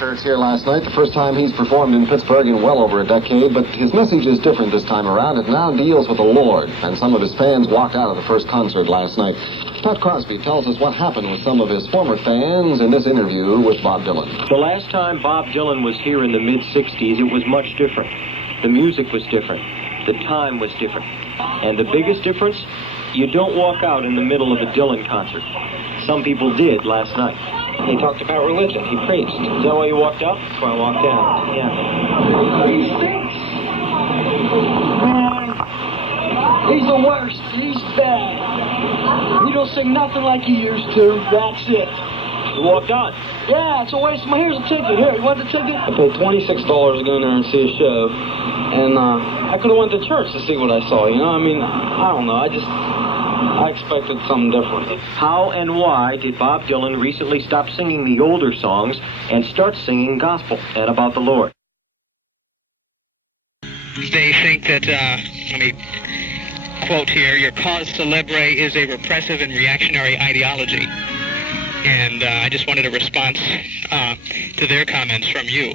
concerts here last night, the first time he's performed in Pittsburgh in well over a decade, but his message is different this time around. It now deals with the Lord, and some of his fans walked out of the first concert last night. Pat Crosby tells us what happened with some of his former fans in this interview with Bob Dylan. The last time Bob Dylan was here in the mid-'60s, it was much different. The music was different. The time was different. And the biggest difference, you don't walk out in the middle of a Dylan concert. Some people did last night. He talked about religion. He preached. Is that why you walked out? That's why I walked out. Yeah. He stinks. Man, he's the worst. He's bad. He don't sing nothing like he used to. That's it. You walked out? Yeah, it's a waste of my... Here's a ticket. Here, you want the ticket? I paid $26 to go in there and see a show. And I could have went to church to see what I saw, you know? I mean, I don't know. I expected something different. How and why did Bob Dylan recently stop singing the older songs and start singing gospel and about the Lord? They think that, let me quote here, your cause célèbre is a repressive and reactionary ideology. And I just wanted a response to their comments from you.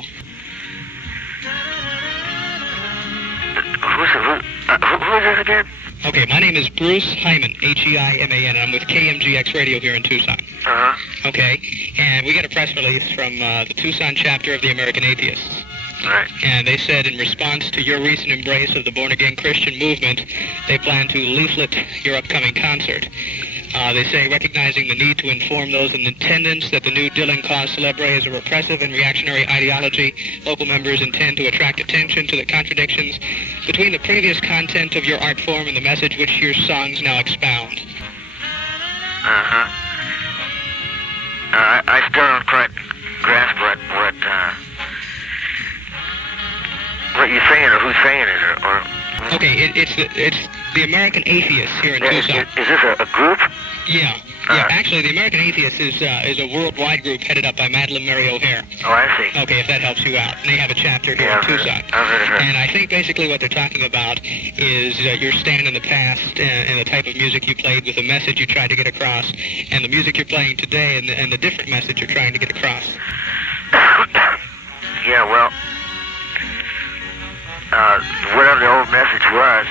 Who is this again? Okay, my name is Bruce Hyman, H-E-I-M-A-N, and I'm with KMGX Radio here in Tucson. Uh-huh. Okay, and we got a press release from the Tucson chapter of the American Atheists. Right. And they said in response to your recent embrace of the born-again Christian movement, they plan to leaflet your upcoming concert. They say, recognizing the need to inform those in attendance that the new Dylan cause célèbre is a repressive and reactionary ideology, local members intend to attract attention to the contradictions between the previous content of your art form and the message which your songs now expound. Uh-huh. I still don't quite grasp what you're saying or who's saying it or... Okay, it's the American Atheists here in Tucson. Is this a group? Yeah. Actually, the American Atheists is a worldwide group headed up by Madeline Mary O'Hare. Oh, I see. Okay, if that helps you out. And they have a chapter here in Tucson. I've heard of her. And I think basically what they're talking about is your stand in the past and the type of music you played with the message you tried to get across, and the music you're playing today and the different message you're trying to get across. Yeah, well, whatever the old message was,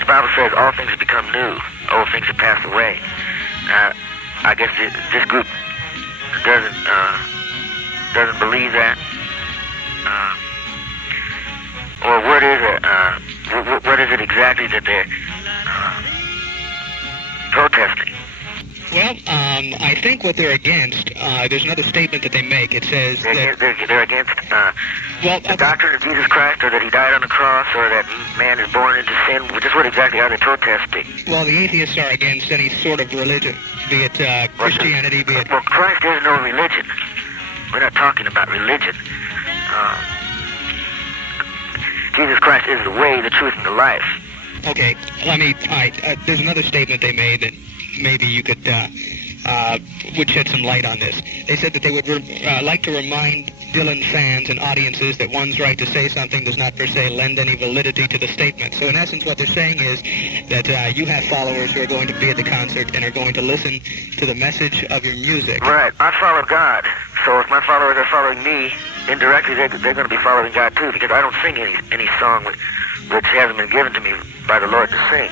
the Bible says all things have become new, old things have passed away. I guess this group doesn't believe that. Or what is it? What is it exactly that they're protesting? Well, I think what they're against, there's another statement that they make. It says that... They're against the doctrine of Jesus Christ, or that he died on the cross, or that man is born into sin. Just what exactly are they protesting? Well, the atheists are against any sort of religion, be it Christianity, be it... Well, Christ is no religion. We're not talking about religion. Jesus Christ is the way, the truth, and the life. Okay, there's another statement they made that maybe you could would shed some light on this. They said that they would like to remind Dylan fans and audiences that one's right to say something does not per se lend any validity to the statement. So in essence what they're saying is that you have followers who are going to be at the concert and are going to listen to the message of your music. Right. I follow God. So if my followers are following me, indirectly they're going to be following God too, because I don't sing any song which hasn't been given to me by the Lord to sing.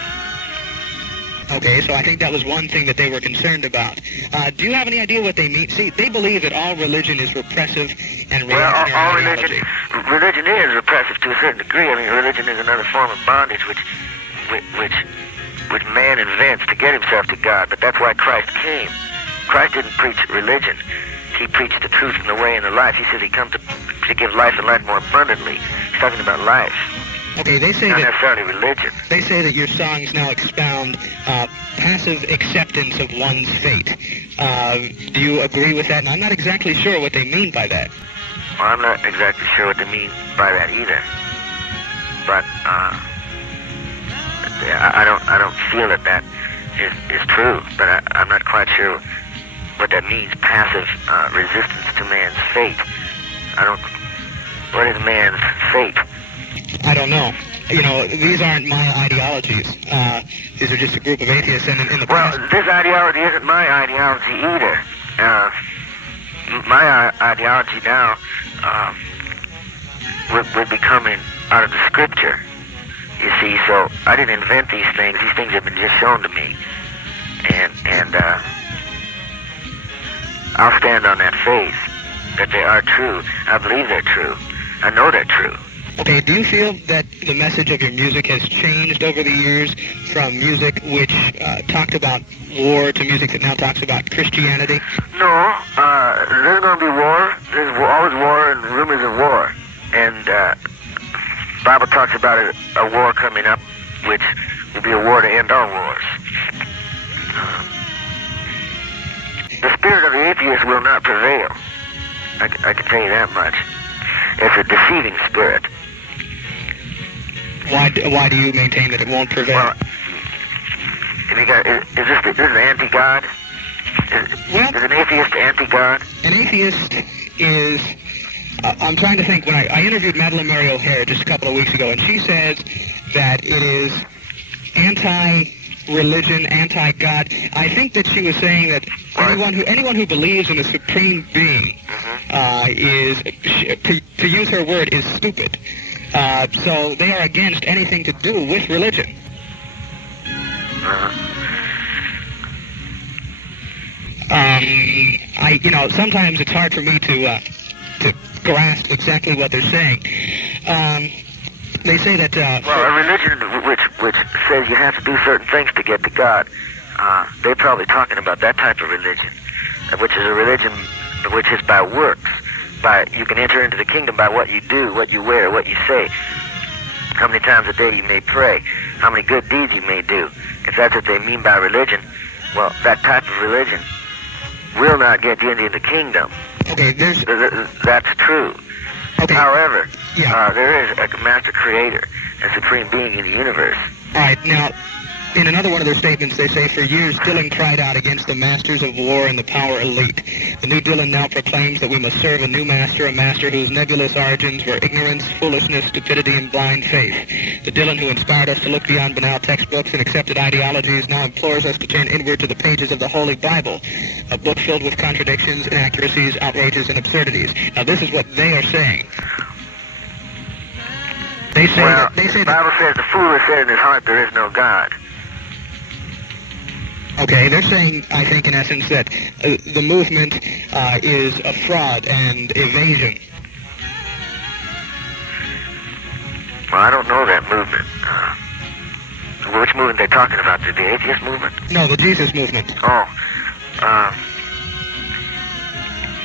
Okay, so I think that was one thing that they were concerned about. Do you have any idea what they mean? See, they believe that all religion is repressive and reactionary ideology. Religion is repressive to a certain degree. I mean, religion is another form of bondage which man invents to get himself to God. But that's why Christ came. Christ didn't preach religion. He preached the truth and the way and the life. He said he come to give life and life more abundantly. He's talking about life. Okay, they say not necessarily religion. They say that your songs now expound passive acceptance of one's fate. Do you agree with that? And I'm not exactly sure what they mean by that. Well, I'm not exactly sure what they mean by that either. But I don't feel that is true. But I'm not quite sure what that means. Passive resistance to man's fate. What is man's fate? I don't know. You know, these aren't my ideologies. These are just a group of atheists. And in the past... Well, this ideology isn't my ideology either. my ideology now would be coming out of the scripture, you see. So I didn't invent these things. These things have been just shown to me, and I'll stand on that faith that they are true. I believe they're true. I know they're true. Okay, do you feel that the message of your music has changed over the years from music which talked about war to music that now talks about Christianity? No, there's going to be war. There's always war and rumors of war. And Bible talks about a war coming up, which will be a war to end all wars. The spirit of the atheist will not prevail. I can tell you that much. It's a deceiving spirit. Why do you maintain that it won't prevail? Well, is this anti-God? Is an atheist anti-God? An atheist is... I'm trying to think. When I interviewed Madeline Mary O'Hare just a couple of weeks ago, and she says that it is anti-religion, anti-God. I think that she was saying that anyone who believes in a supreme being is, to use her word, is stupid. So they are against anything to do with religion. Sometimes it's hard for me to grasp exactly what they're saying. They say that... a religion which says you have to do certain things to get to God, they're probably talking about that type of religion, which is a religion which is by works. You can enter into the kingdom by what you do, what you wear, what you say, how many times a day you may pray, how many good deeds you may do. If that's what they mean by religion, well, that type of religion will not get you into the kingdom. Okay, that's true. Okay. However, there is a master creator and supreme being in the universe. All right, now, in another one of their statements, they say, for years, Dylan cried out against the masters of war and the power elite. The new Dylan now proclaims that we must serve a new master, a master whose nebulous origins were ignorance, foolishness, stupidity, and blind faith. The Dylan who inspired us to look beyond banal textbooks and accepted ideologies now implores us to turn inward to the pages of the Holy Bible, a book filled with contradictions, inaccuracies, outrages, and absurdities. Now, this is what they are saying. They say the Bible says the fool has said in his heart there is no God. Okay, they're saying, I think, in essence, that the movement is a fraud and evasion. Well, I don't know that movement. Which movement they're talking about? The atheist movement? No, the Jesus movement. Oh.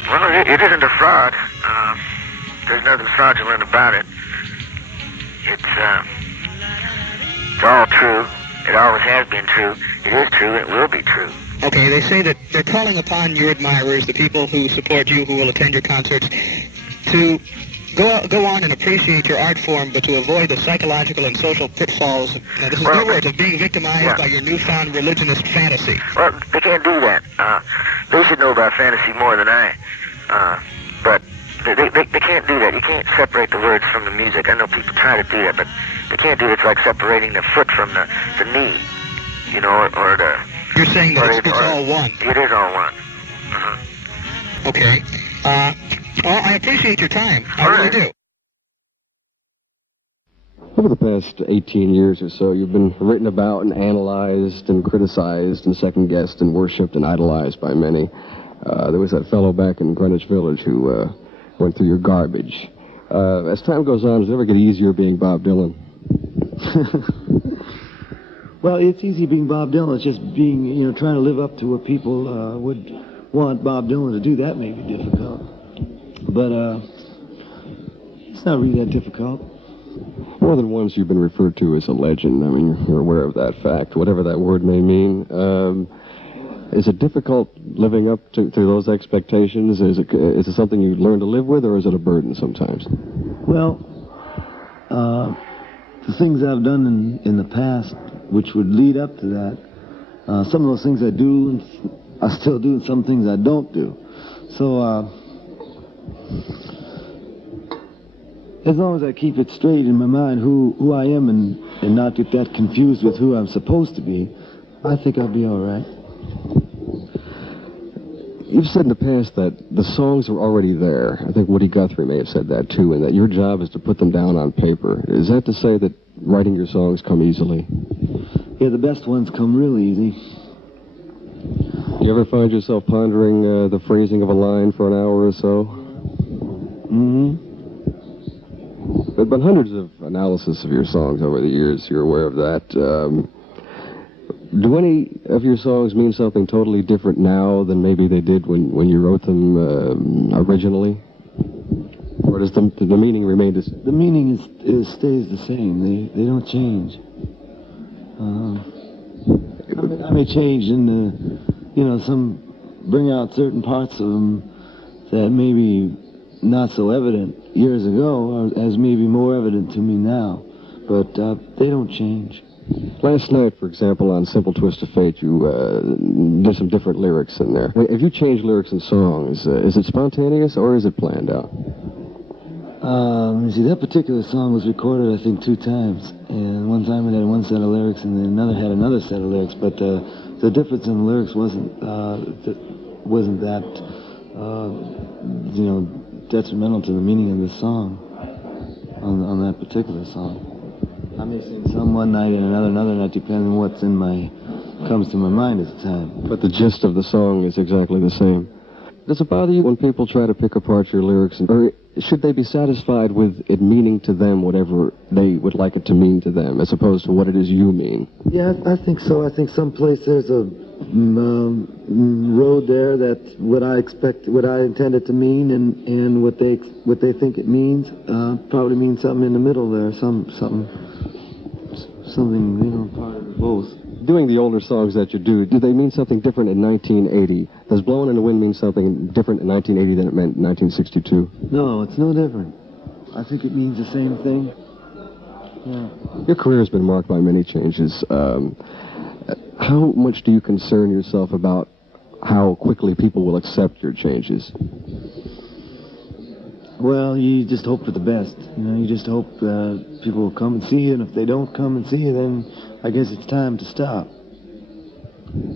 Well, it isn't a fraud. There's nothing fraudulent about it. It's all true. It always has been true. It is true. It will be true. Okay, they say that they're calling upon your admirers, the people who support you, who will attend your concerts, to go on and appreciate your art form, but to avoid the psychological and social pitfalls. Now, this is their words, of being victimized by your newfound religionist fantasy. Well, they can't do that. They should know about fantasy more than I. But they can't do that. You can't separate the words from the music. I know people try to do that, but they can't do it. It's like separating the foot from the knee, or the... You're saying that it's all one. It is all one. Okay. Well, I appreciate your time. I really do. Over the past 18 years or so, you've been written about and analyzed and criticized and second-guessed and worshipped and idolized by many. There was that fellow back in Greenwich Village who went through your garbage. As time goes on, does it ever get easier being Bob Dylan? Well, it's easy being Bob Dylan. It's just being, trying to live up to what people would want Bob Dylan to do. That may be difficult. But it's not really that difficult. More than once you've been referred to as a legend. I mean, you're aware of that fact, whatever that word may mean. Is it difficult living up to those expectations? Is it something you learn to live with, or is it a burden sometimes? Well, the things I've done in the past, which would lead up to that, some of those things I do, and I still do, and some things I don't do. So, as long as I keep it straight in my mind who I am and not get that confused with who I'm supposed to be, I think I'll be all right. You've said in the past that the songs were already there. I think Woody Guthrie may have said that too, and that your job is to put them down on paper. Is that to say that writing your songs come easily? Yeah, the best ones come real easy. You ever find yourself pondering the phrasing of a line for an hour or so? Mm-hmm. There have been hundreds of analysis of your songs over the years. You're aware of that. Do any of your songs mean something totally different now than maybe they did when you wrote them originally? Or does the meaning remain the same? The meaning stays the same. They don't change. I may change in the, some bring out certain parts of them that maybe not so evident years ago as maybe more evident to me now. But they don't change. Last night, for example, on Simple Twist of Fate, you did some different lyrics in there. If you change lyrics in songs, is it spontaneous or is it planned out? See, that particular song was recorded, I think, 2 times. And one time it had one set of lyrics and then another had another set of lyrics. But the difference in the lyrics wasn't that, detrimental to the meaning of the song on that particular song. I may sing some one night and another night, depending on what's comes to my mind at the time. But the gist of the song is exactly the same. Does it bother you when people try to pick apart your lyrics? Or should they be satisfied with it meaning to them whatever they would like it to mean to them, as opposed to what it is you mean? Yeah, I think so. I think someplace there's a road there that what I intend it to mean, and what they think it means probably means something in the middle there, something, part of both. Doing the older songs that you do they mean something different in 1980? Does Blowin' in the Wind mean something different in 1980 than it meant in 1962? No, it's no different. I think it means the same thing. Yeah. Your career has been marked by many changes. How much do you concern yourself about how quickly people will accept your changes? Well, you just hope for the best. You just hope people will come and see you, and if they don't come and see you, then I guess it's time to stop.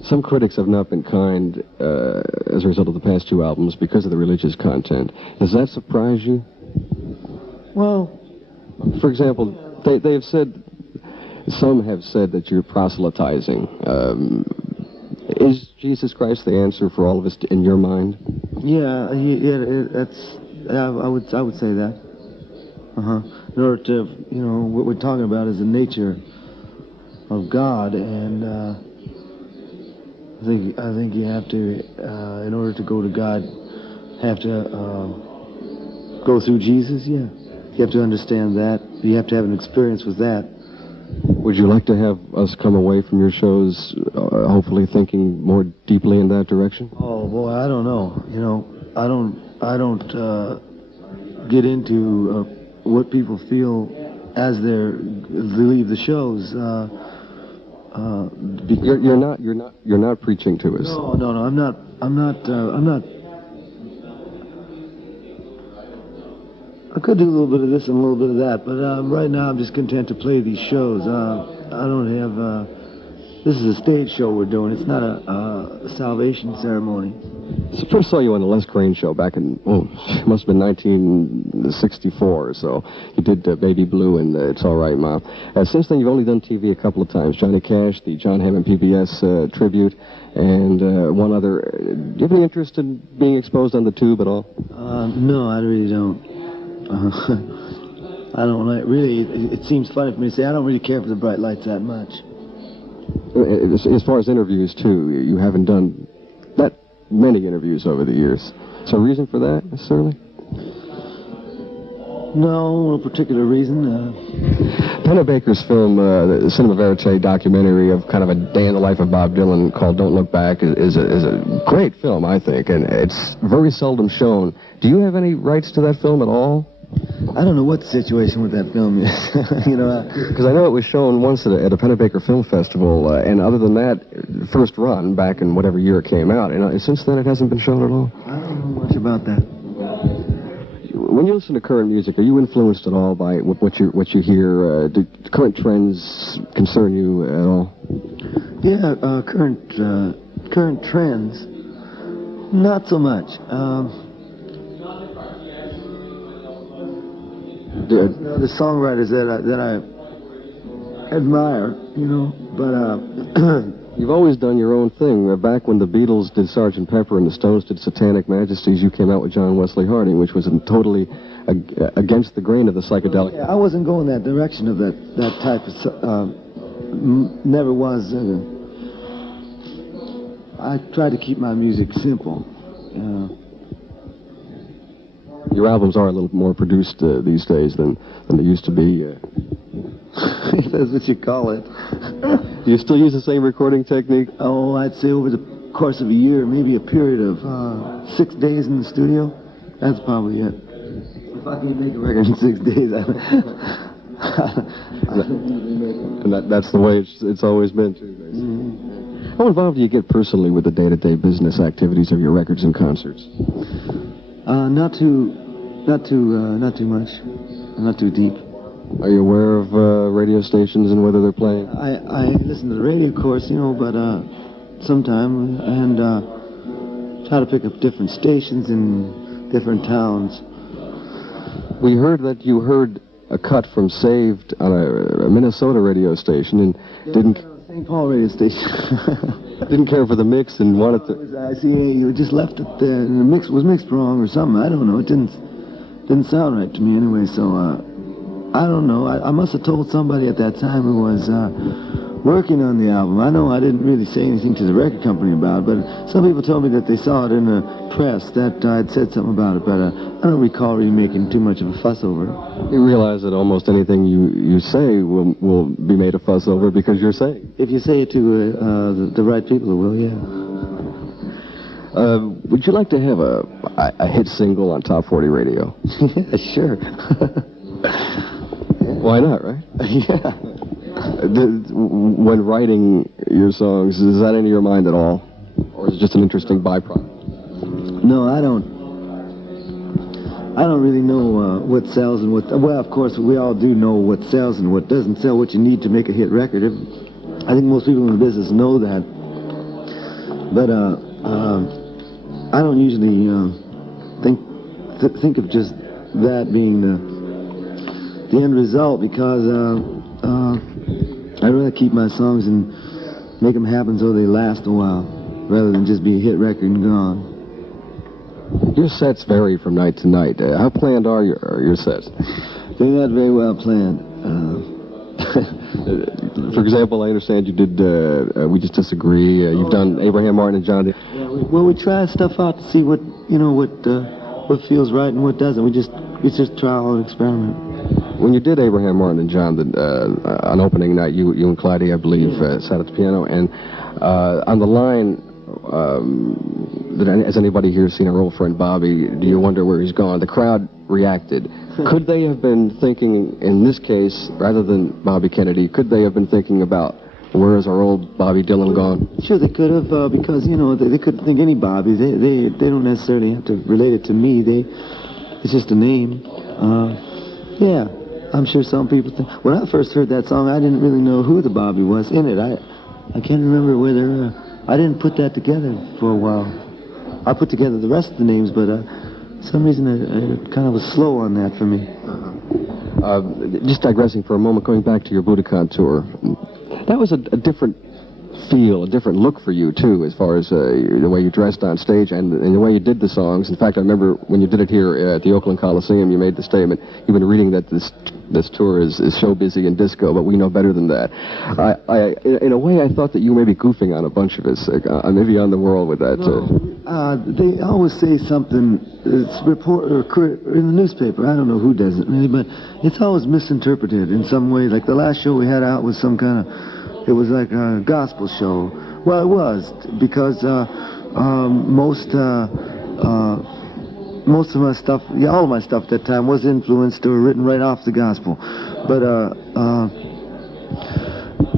Some critics have not been kind as a result of the past 2 albums because of the religious content. Does that surprise you? Well, for example, they have said, some have said that you're proselytizing. Is Jesus Christ the answer for all of us in your mind? Yeah, that's. I would say that. In order to, what we're talking about is the nature of God, and I think you have to, in order to go to God, have to go through Jesus. Yeah, you have to understand that. You have to have an experience with that. Would you like to have us come away from your shows, hopefully thinking more deeply in that direction? Oh boy, I don't know. I don't get into what people feel as they leave the shows. You're not preaching to us. No, I'm not. I could do a little bit of this and a little bit of that, but right now I'm just content to play these shows. I don't have. This is a stage show we're doing. It's not a salvation ceremony. So first saw you on the Les Crane show back in, it must have been 1964 or so. You did Baby Blue and It's All Right, Mom. Since then, you've only done TV a couple of times. Johnny Cash, the John Hammond PBS tribute, and one other. Do you have any interest in being exposed on the tube at all? No, I really don't. I don't like, really, it seems funny for me to say I don't really care for the bright lights that much. As far as interviews, too, you haven't done that many interviews over the years. Is there a reason for that, necessarily? No particular reason. Pennebaker's film, the Cinema Verite documentary of kind of a day in the life of Bob Dylan called Don't Look Back is a great film, I think, and it's very seldom shown. Do you have any rights to that film at all? I don't know what the situation with that film is. Because I know it was shown once at a Pennebaker Film Festival, and other than that, first run back in whatever year it came out, and since then it hasn't been shown at all. I don't know much about that. When you listen to current music, are you influenced at all by what you hear? Do current trends concern you at all? Yeah, current trends. Not so much. The songwriters that I admire, you know, but You've always done your own thing. Back when the Beatles did Sgt. Pepper and the Stones did Satanic Majesties, you came out with John Wesley Harding, which was totally against the grain of the psychedelic. yeah, I wasn't going that direction of that type of. Never was. I try to keep my music simple. Your albums are a little more produced these days than they used to be. If that's what you call it. Do you still use the same recording technique? Oh, I'd say over the course of a year, maybe a period of 6 days in the studio. That's probably it. If I can make a record in 6 days, and that's the way it's always been, too. Mm-hmm. How involved do you get personally with the day-to-day business activities of your records and concerts? Not too much. Not too deep. Are you aware of radio stations and whether they're playing? I listen to the radio, of course, you know, but sometime and try to pick up different stations in different towns. We heard that you heard a cut from Saved on a Minnesota radio station and didn't. St. Paul radio station. Didn't care for the mix and wanted to. I see you just left it there, and the mix was mixed wrong or something. I don't know. It didn't sound right to me anyway. So I don't know. I must have told somebody at that time who was working on the album. I know I didn't really say anything to the record company about it, but some people told me that they saw it in the press that I'd said something about it, but I don't recall really making too much of a fuss over it. You realize that almost anything you say will be made a fuss over because you're saying. If you say it to the right people, it will, yeah. Would you like to have a hit single on Top 40 Radio? Yeah, sure. Why not, right? Yeah. When writing your songs, is that in your mind at all? Or is it just an interesting byproduct? No, I don't really know what sells and what... Well, of course, we all do know what sells and what doesn't sell, what you need to make a hit record. I think most people in the business know that. But I don't usually think of just that being the end result, because I'd rather keep my songs and make them happen so they last a while, rather than just be a hit record and gone. Your sets vary from night to night. How planned are your sets? They're not very well planned. For example, I understand you did We Just Disagree. You've done Abraham Martin and John D. Yeah, well, we try stuff out to see what feels right and what doesn't. It's just trial and experiment. When you did Abraham Martin and John on opening night, you and Clyde, I believe, sat at the piano, and on the line, has anybody here seen our old friend Bobby? Do you wonder where he's gone? The crowd reacted. Could they have been thinking, in this case, rather than Bobby Kennedy, could they have been thinking about, where is our old Bobby Dylan gone? Sure, they could have, because, they couldn't think any Bobby. They don't necessarily have to relate it to me. It's just a name. Yeah, I'm sure some people think... When I first heard that song, I didn't really know who the Bobby was in it. I can't remember whether... I didn't put that together for a while. I put together the rest of the names, but for some reason it kind of was slow on that for me. Just digressing for a moment, going back to your Budokan tour, that was a different feel, a different look for you, too, as far as the way you dressed on stage and the way you did the songs. In fact, I remember when you did it here at the Oakland Coliseum, you made the statement, you've been reading that this tour is show busy and disco, but we know better than that. In a way, I thought that you may be goofing on a bunch of us, maybe on the world with that. They always say something, it's in the newspaper, I don't know who does it really, but it's always misinterpreted in some way. Like the last show we had out was some kind of... It was like a gospel show. Well, it was, because most of my stuff, all of my stuff at that time was influenced or written right off the gospel. But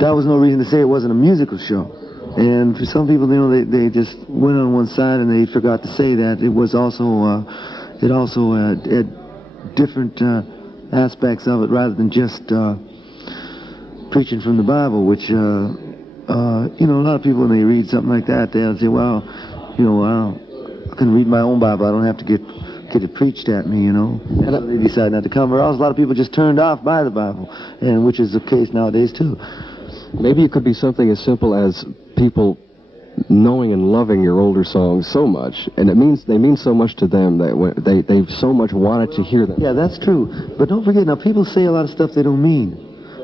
that was no reason to say it wasn't a musical show. And for some people, they just went on one side and they forgot to say that it was also, had different aspects of it rather than just... preaching from the Bible, which, a lot of people, when they read something like that, they'll say, well, can read my own Bible. I don't have to get it preached at me, you know. And so they decide not to come. Or else a lot of people just turned off by the Bible, and which is the case nowadays too. Maybe it could be something as simple as people knowing and loving your older songs so much, and they mean so much to them that they so much wanted to hear them. Yeah, that's true. But don't forget, now people say a lot of stuff they don't mean.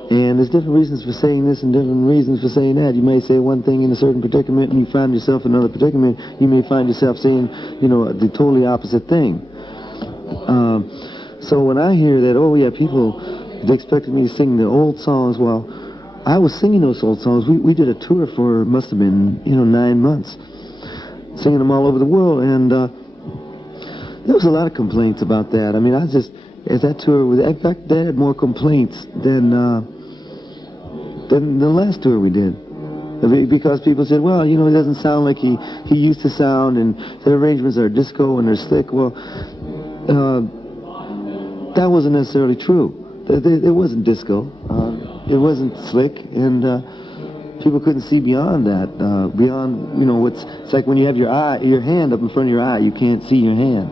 And there's different reasons for saying this and different reasons for saying that. You may say one thing in a certain predicament and you find yourself in another predicament. You may find yourself saying, you know, the totally opposite thing. So when I hear that, oh yeah, people, they expected me to sing the old songs, well, I was singing those old songs. We did a tour for, must have been, 9 months, singing them all over the world, and there was a lot of complaints about that. I mean, as that tour was, in fact, they had more complaints than the last tour we did. Because people said, well, it doesn't sound like he used to sound, and the arrangements are disco and they're slick. Well, that wasn't necessarily true. It wasn't disco. It wasn't slick, and people couldn't see beyond that. It's like when you have your hand up in front of your eye, you can't see your hand.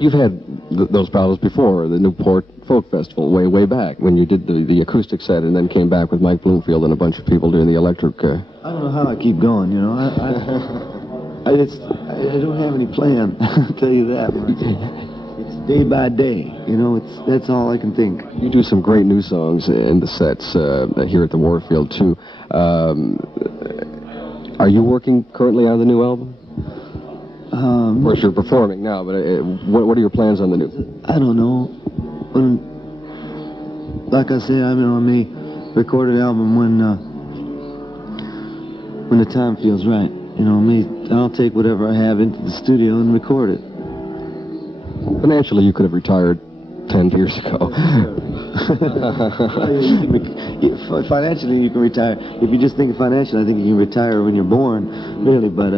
You've had those battles before, the Newport Folk Festival, way back, when you did the acoustic set and then came back with Mike Bloomfield and a bunch of people doing the electric... I don't know how I keep going, I don't have any plan, I'll tell you that much. It's day by day, that's all I can think. You do some great new songs in the sets here at the Warfield, too. Are you working currently on the new album? Of course, you're performing now, but what are your plans on the new? I don't know. Like I said, I may record an album when the time feels right. I'll take whatever I have into the studio and record it. Financially, you could have retired 10 years ago. Financially, you can retire. If you just think of financially, I think you can retire when you're born, really. But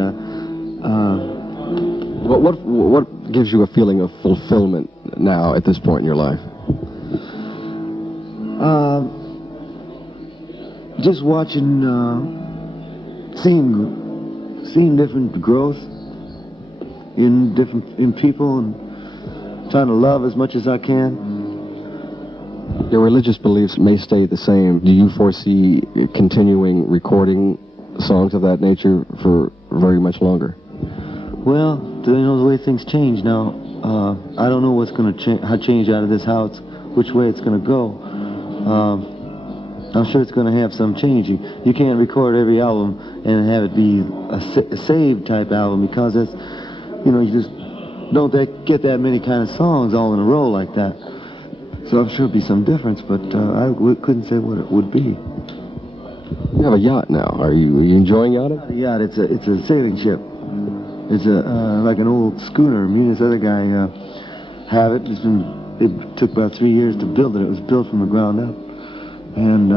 what gives you a feeling of fulfillment now at this point in your life? Just watching, seeing different growth in people, and trying to love as much as I can. Your religious beliefs may stay the same. Do you foresee continuing recording songs of that nature for very much longer? Well, the way things change now, I don't know what's going to change out of this house, which way it's going to go. I'm sure it's going to have some change. You can't record every album and have it be a saved type album, because that's, you just don't get that many kind of songs all in a row like that. So I'm sure there'll be some difference, but I couldn't say what it would be. You have a yacht now. Are you enjoying yachting? Not a yacht. It's a sailing ship. It's like an old schooner. Me and this other guy have it. It took about 3 years to build it. It was built from the ground up. And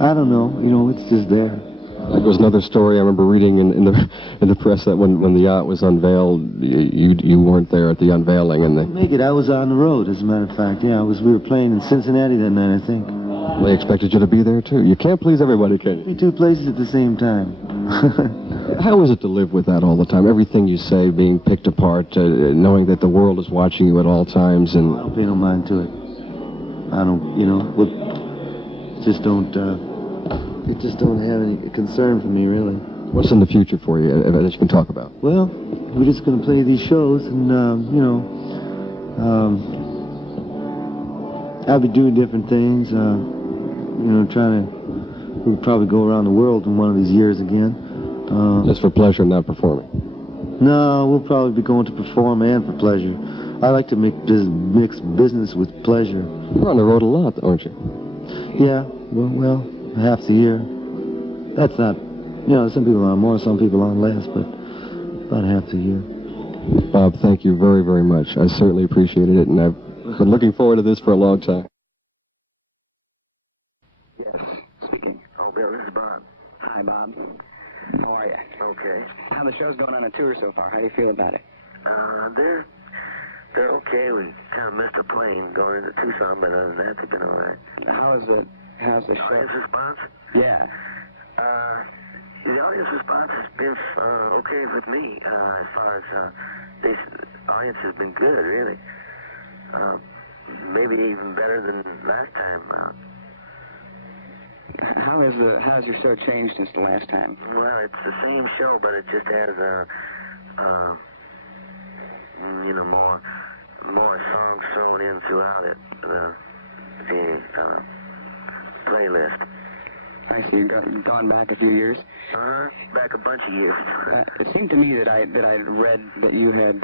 I don't know. It's just there. There was another story I remember reading in the press that when the yacht was unveiled, you weren't there at the unveiling, and I was on the road, as a matter of fact. Yeah, we were playing in Cincinnati that night, I think. They expected you to be there too. You can't please everybody, can you? Be two places at the same time. How is it to live with that all the time? Everything you say being picked apart, knowing that the world is watching you at all times, and I don't pay no mind to it. I don't, it just don't have any concern for me, really. What's in the future for you that you can talk about? Well, we're just going to play these shows, and, I'll be doing different things, we'll probably go around the world in one of these years again. Just for pleasure, not performing? No, we'll probably be going to perform and for pleasure. I like to mix business with pleasure. You're on the road a lot, aren't you? Yeah, well, half the year. That's not, some people on more, some people on less, but about half the year. Bob, thank you very, very much. I certainly appreciated it, and I've been looking forward to this for a long time. Yes, speaking. Oh, Bill, this is Bob. Hi, Bob. How are you? Okay. How the show's going on a tour so far? How do you feel about it? They're okay. We kind of missed a plane going into Tucson, but other than that, they've been all right. How's the show? His response? Yeah. The audience response has been okay with me. As far as this audience has been good, really. Maybe even better than last time. How has your show changed since the last time? Well, it's the same show, but it just has more songs thrown in throughout it. The playlist. I see. You've gone back a few years. Back a bunch of years. It seemed to me that I read that you had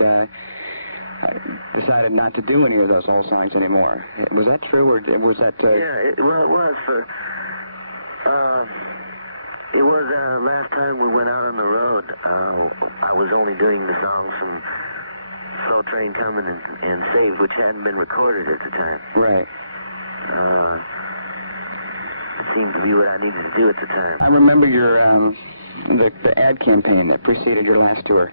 decided not to do any of those old songs anymore. Was that true, or was that? Yeah, it was for. It was last time we went out on the road. I was only doing the songs from Slow Train Coming and Saved, which hadn't been recorded at the time. Right. It seemed to be what I needed to do at the time. I remember your the ad campaign that preceded your last tour,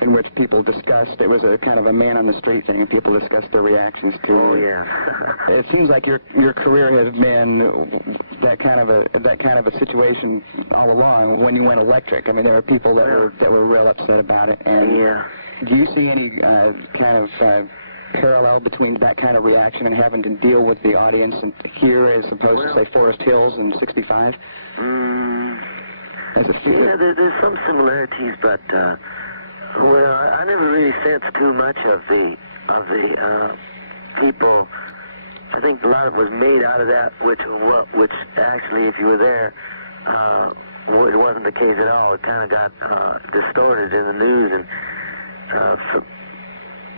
in which people discussed. It was a kind of a man on the street thing, and people discussed their reactions to. Oh yeah. It seems like your career has been that kind of a situation all along. When you went electric, I mean, there were people that were real upset about it. And yeah. Do you see any kind of parallel between that kind of reaction and having to deal with the audience and here as opposed to, say, Forest Hills and 65? As a yeah, there's some similarities, but I never really sensed too much of the people. I think a lot of it was made out of that, which actually, if you were there, it wasn't the case at all. It kind of got distorted in the news, and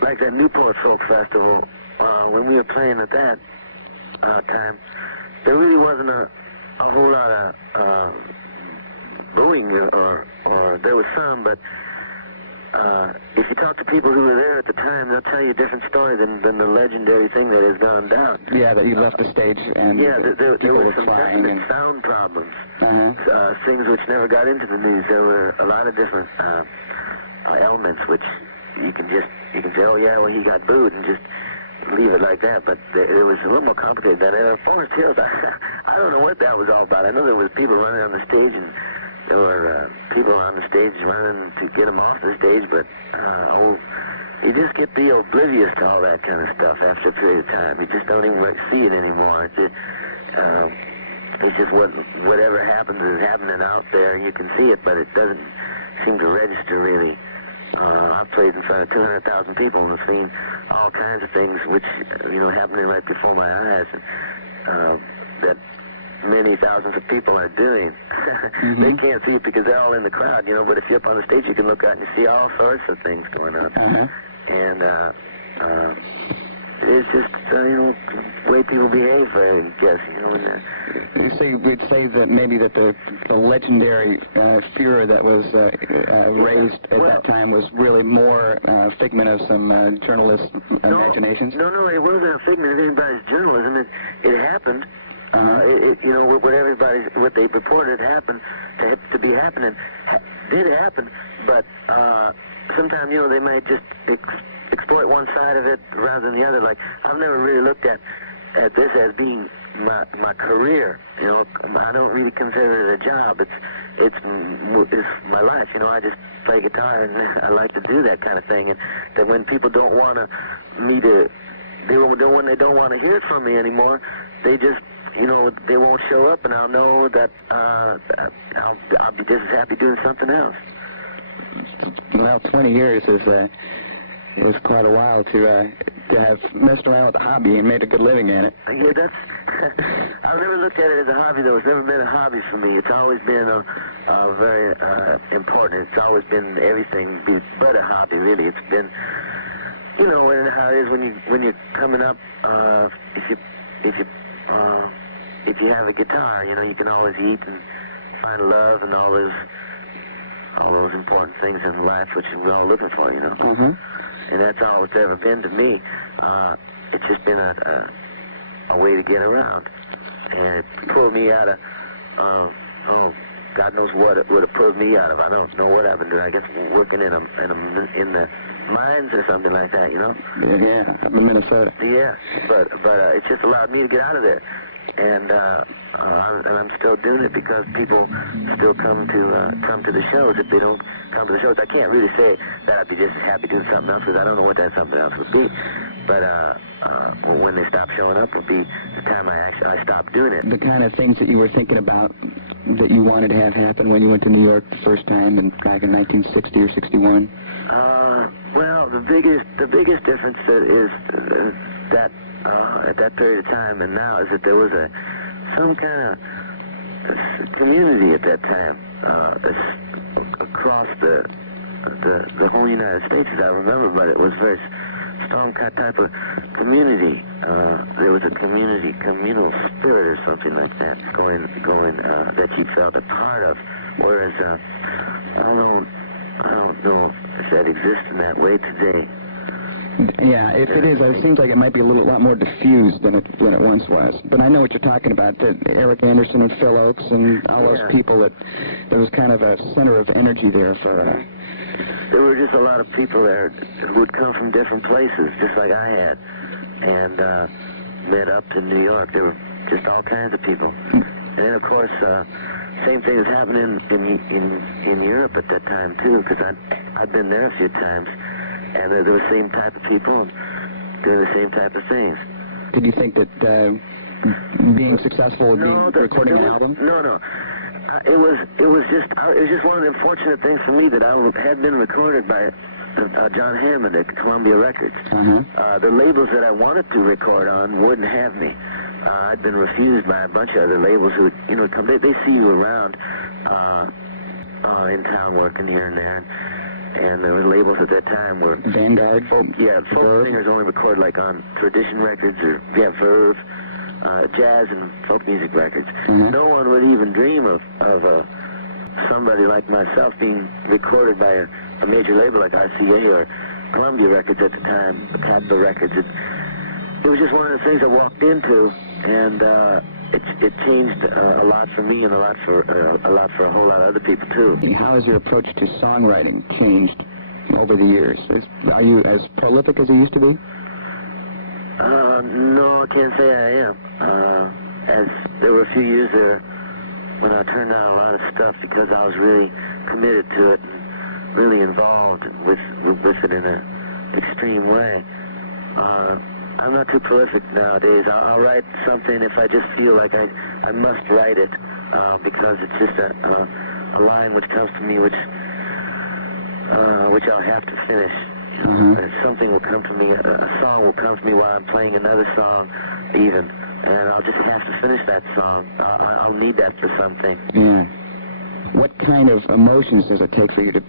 like that Newport Folk Festival, when we were playing at that time, there really wasn't a whole lot of booing, or there was some, but if you talk to people who were there at the time, they'll tell you a different story than the legendary thing that has gone down. Yeah, that you left the stage and there were some flying definite sound problems, things which never got into the news. There were a lot of different elements which you can say, oh yeah, well he got booed, and just leave it like that. But it was a little more complicated than that. Forest Hills, I don't know what that was all about. I know there was people running on the stage, and there were people on the stage running to get them off the stage, but you just get oblivious to all that kind of stuff after a period of time. You just don't even see it anymore. It's just whatever happens is happening out there. You can see it, but it doesn't seem to register really. I've played in front of 200,000 people and have seen all kinds of things which, happening right before my eyes, and that many thousands of people are doing. They can't see it because they're all in the crowd, but if you're up on the stage, you can look out and you see all sorts of things going on. And it's just, the way people behave, I guess, We'd say that maybe that the legendary furor that was raised at that time was really more figment of some journalists' imaginations? No, it wasn't a figment of anybody's journalism. It happened. What they reported happened to be happening did happen, but sometimes, they might just exploit one side of it rather than the other. Like, I've never really looked at this as being my career. I don't really consider it a job. It's my life. I just play guitar, and I like to do that kind of thing. And that when people don't want when they don't want to hear it from me anymore, they just, they won't show up, and I'll know that I'll be just as happy doing something else. Well, 20 years is quite a while to have messed around with the hobby and made a good living in it. Yeah, I've never looked at it as a hobby, though. It's never been a hobby for me. It's always been very important. It's always been everything but a hobby, really. It's been, how it is when you're coming up. If you have a guitar, you can always eat and find love and all those important things in life which we're all looking for, And that's all it's ever been to me. It's just been a way to get around, and it pulled me out of God knows what it would have pulled me out of. I don't know what I've been doing. I guess working in the mines or something like that, Yeah, up in Minnesota. Yeah, but it's just allowed me to get out of there. and I'm still doing it because people still come to the shows. If they don't come to the shows, I can't really say that I'd be just as happy doing something else because I don't know what that something else would be. But when they stop showing up would be the time I stopped doing it. The kind of things that you were thinking about that you wanted to have happen when you went to New York the first time back in 1960 or 61? Well, the biggest difference is that at that period of time and now is that there was some kind of community at that time across the whole United States, as I remember, but it was very strong type of community. There was a communal spirit or something like that going that you felt a part of. Whereas I don't know if that exists in that way today. Yeah, if it is, it seems like it might be a lot more diffused than it once was. But I know what you're talking about. Eric Anderson and Phil Oakes and all those people there was kind of a center of energy there for. There were just a lot of people there who would come from different places, just like I had, and met up in New York. There were just all kinds of people. And then, of course, same thing was happening in Europe at that time, too, because I'd been there a few times, and there were the same type of people and doing the same type of things. Did you think that being successful would be recording an album? No. It was just one of the unfortunate things for me that I had been recorded by John Hammond at Columbia Records. The labels that I wanted to record on wouldn't have me. I'd been refused by a bunch of other labels who, come. They see you around in town working here and there, and there were labels at that time where Vanguard. Folk singers only record like on Tradition Records or Verve. Jazz and folk music records. No one would even dream of somebody like myself being recorded by a major label like RCA or Columbia Records at the time, Capitol Records. It was just one of the things I walked into, and it changed a lot for me and a lot for a whole lot of other people too. And how has your approach to songwriting changed over the years? Are you as prolific as you used to be? No, I can't say I am. As there were a few years there when I turned out a lot of stuff because I was really committed to it and really involved with it in an extreme way. I'm not too prolific nowadays. I'll write something if I just feel like I must write it because it's just a line which comes to me which I'll have to finish. Something will come to me, a song will come to me while I'm playing another song even, and I'll just have to finish that song. I'll need that for something. Yeah. What kind of emotions does it take for you to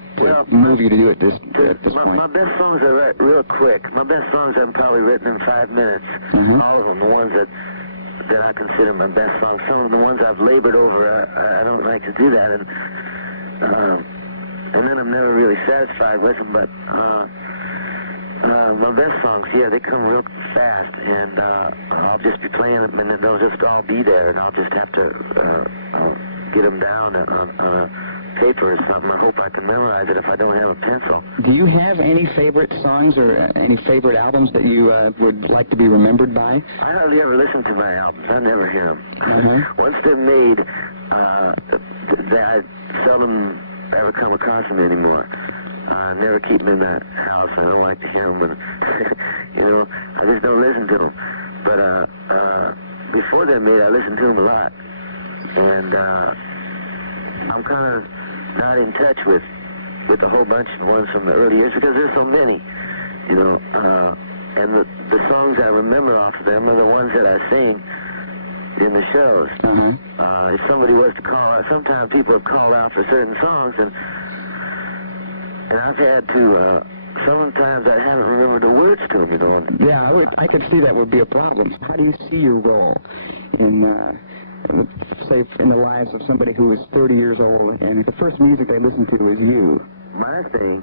move you to do it at this point? My best songs are real quick. My best songs I've probably written in 5 minutes. All of them, the ones that I consider my best songs. Some of the ones I've labored over, I don't like to do that, and then I'm never really satisfied with them, but my best songs, they come real fast, and I'll just be playing them, and then they'll just all be there, and I'll just have to get them down on a paper or something. I hope I can memorize it if I don't have a pencil. Do you have any favorite songs or any favorite albums that you would like to be remembered by? I hardly ever listen to my albums. I never hear them. Once they're made, I seldom ever come across them anymore. I never keep them in the house. I don't like to hear them, but, I just don't listen to them. But before they're made, I listen to them a lot. And I'm kind of not in touch with a whole bunch of ones from the early years because there's so many, and the songs I remember off of them are the ones that I sing in the shows. If somebody was to call out, sometimes people have called out for certain songs, and I've had to, sometimes I haven't remembered the words to them, Yeah, I could see that would be a problem. How do you see your role in, say, in the lives of somebody who is 30 years old, and the first music they listen to is you? My thing,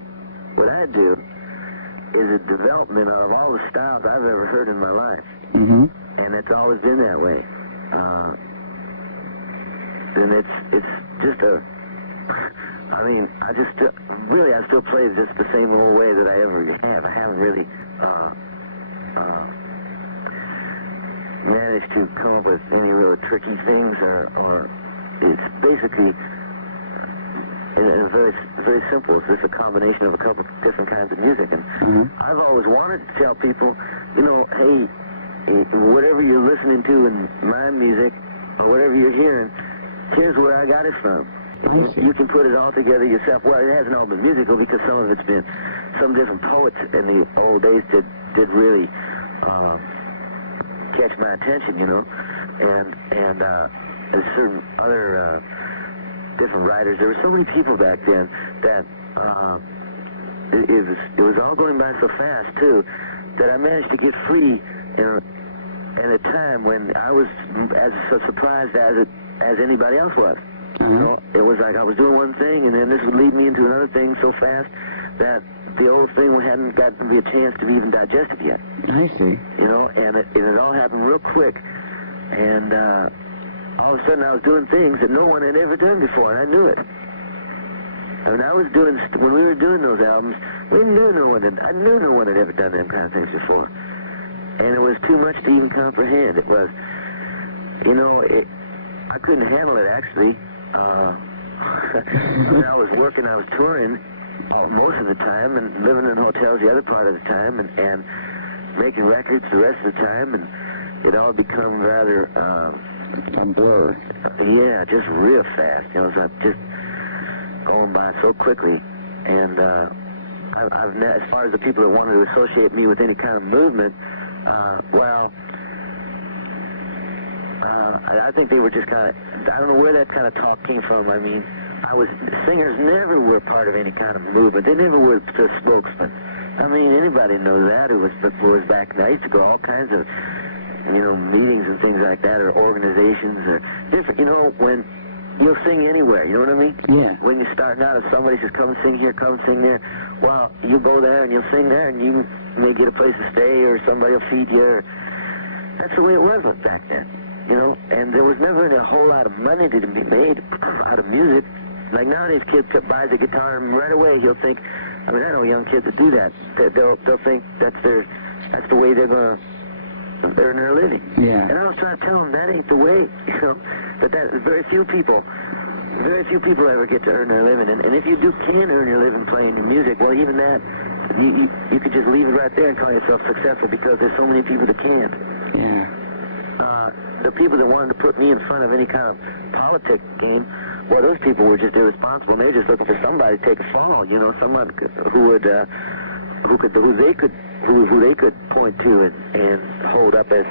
what I do, is a development of all the styles I've ever heard in my life. And it's always been that way. And it's just I still play just the same old way that I ever have. I haven't really managed managed to come up with any real tricky things, or it's basically very simple. It's just a combination of a couple of different kinds of music. And I've always wanted to tell people, you know, hey, whatever you're listening to in my music, or whatever you're hearing, here's where I got it from. You can put it all together yourself. Well, it hasn't all been musical because some of it's been, some different poets in the old days did really catch my attention, you know, and there's certain other different writers. There were so many people back then that it was all going by so fast too that I managed to get free in a time when I was as surprised as anybody else was. You know, it was like I was doing one thing, and then this would lead me into another thing so fast that the old thing hadn't gotten to be a chance to be even digested yet. I see. You know, and it all happened real quick, and all of a sudden I was doing things that no one had ever done before, and I knew it. I mean, when we were doing those albums, I knew no one had ever done them kind of things before, and it was too much to even comprehend. It was, you know, I couldn't handle it actually. When I was working, I was touring most of the time and living in hotels the other part of the time and making records the rest of the time, and it all become rather a blur. Yeah, just real fast. You know, it's just going by so quickly. And I've as far as the people that wanted to associate me with any kind of movement, I think they were just kind of, I don't know where that kind of talk came from. I mean, singers never were part of any kind of movement. They never were the spokesman. I mean, anybody knows that who was back then. I used to go to all kinds of, you know, meetings and things like that, or organizations, or different, you know, when you'll sing anywhere, you know what I mean? Yeah. When you're starting out, if somebody says, come sing here, come sing there, well, you go there and you'll sing there, and you may get a place to stay, or somebody will feed you. That's the way it was back then. You know, and there was never a whole lot of money to be made out of music. Like nowadays, kid buys a guitar and right away he'll think, I mean, I know young kids that do that. They'll think that's the way they're gonna earn their living. Yeah. And I was trying to tell them that ain't the way. You know, but very few people ever get to earn their living. And if you can earn your living playing your music, well, even that, you could just leave it right there and call yourself successful because there's so many people that can't. Yeah. The people that wanted to put me in front of any kind of politic game, well, those people were just irresponsible. They were just looking for somebody to take a fall. You know, someone who they could point to and hold up as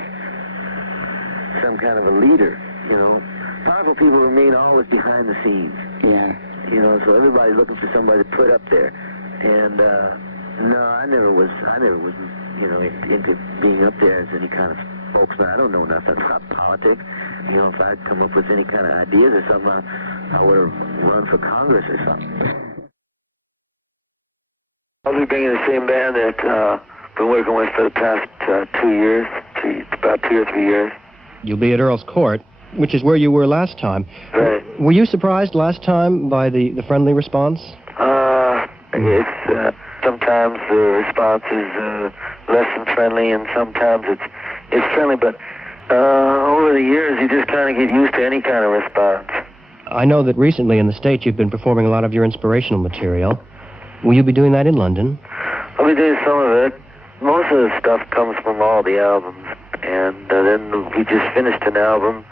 some kind of a leader. You know, powerful people remain always behind the scenes. Yeah. You know, so everybody's looking for somebody to put up there. And no, I never was, you know, into being up there as any kind of spokesman. I don't know nothing about politics. You know, if I'd come up with any kind of ideas or something, I would have run for Congress or something. I'll be bringing the same band that I've been working with for the past 2 years, about 2 or 3 years. You'll be at Earl's Court, which is where you were last time. Right. Were you surprised last time by the friendly response? It's sometimes the response is less than friendly, and sometimes it's friendly, but over the years you just kind of get used to any kind of response. I know that recently in the States you've been performing a lot of your inspirational material. Will you be doing that in London? I'll be doing some of it. Most of the stuff comes from all the albums, and then we just finished an album,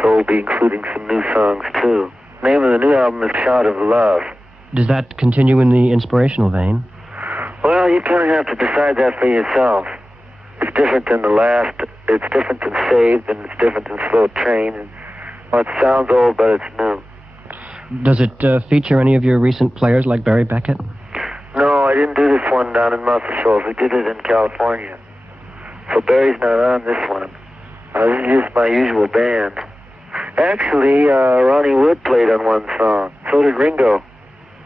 so we'll be including some new songs too. The name of the new album is Shot of Love. Does that continue in the inspirational vein? Well, you kind of have to decide that for yourself. It's different than the last. It's different than Saved, and it's different than Slow Train. And, well, it sounds old, but it's new. Does it feature any of your recent players like Barry Beckett? No, I didn't do this one down in Muscle Shoals. We did it in California. So Barry's not on this one. This is just my usual band. Actually, Ronnie Wood played on one song. So did Ringo.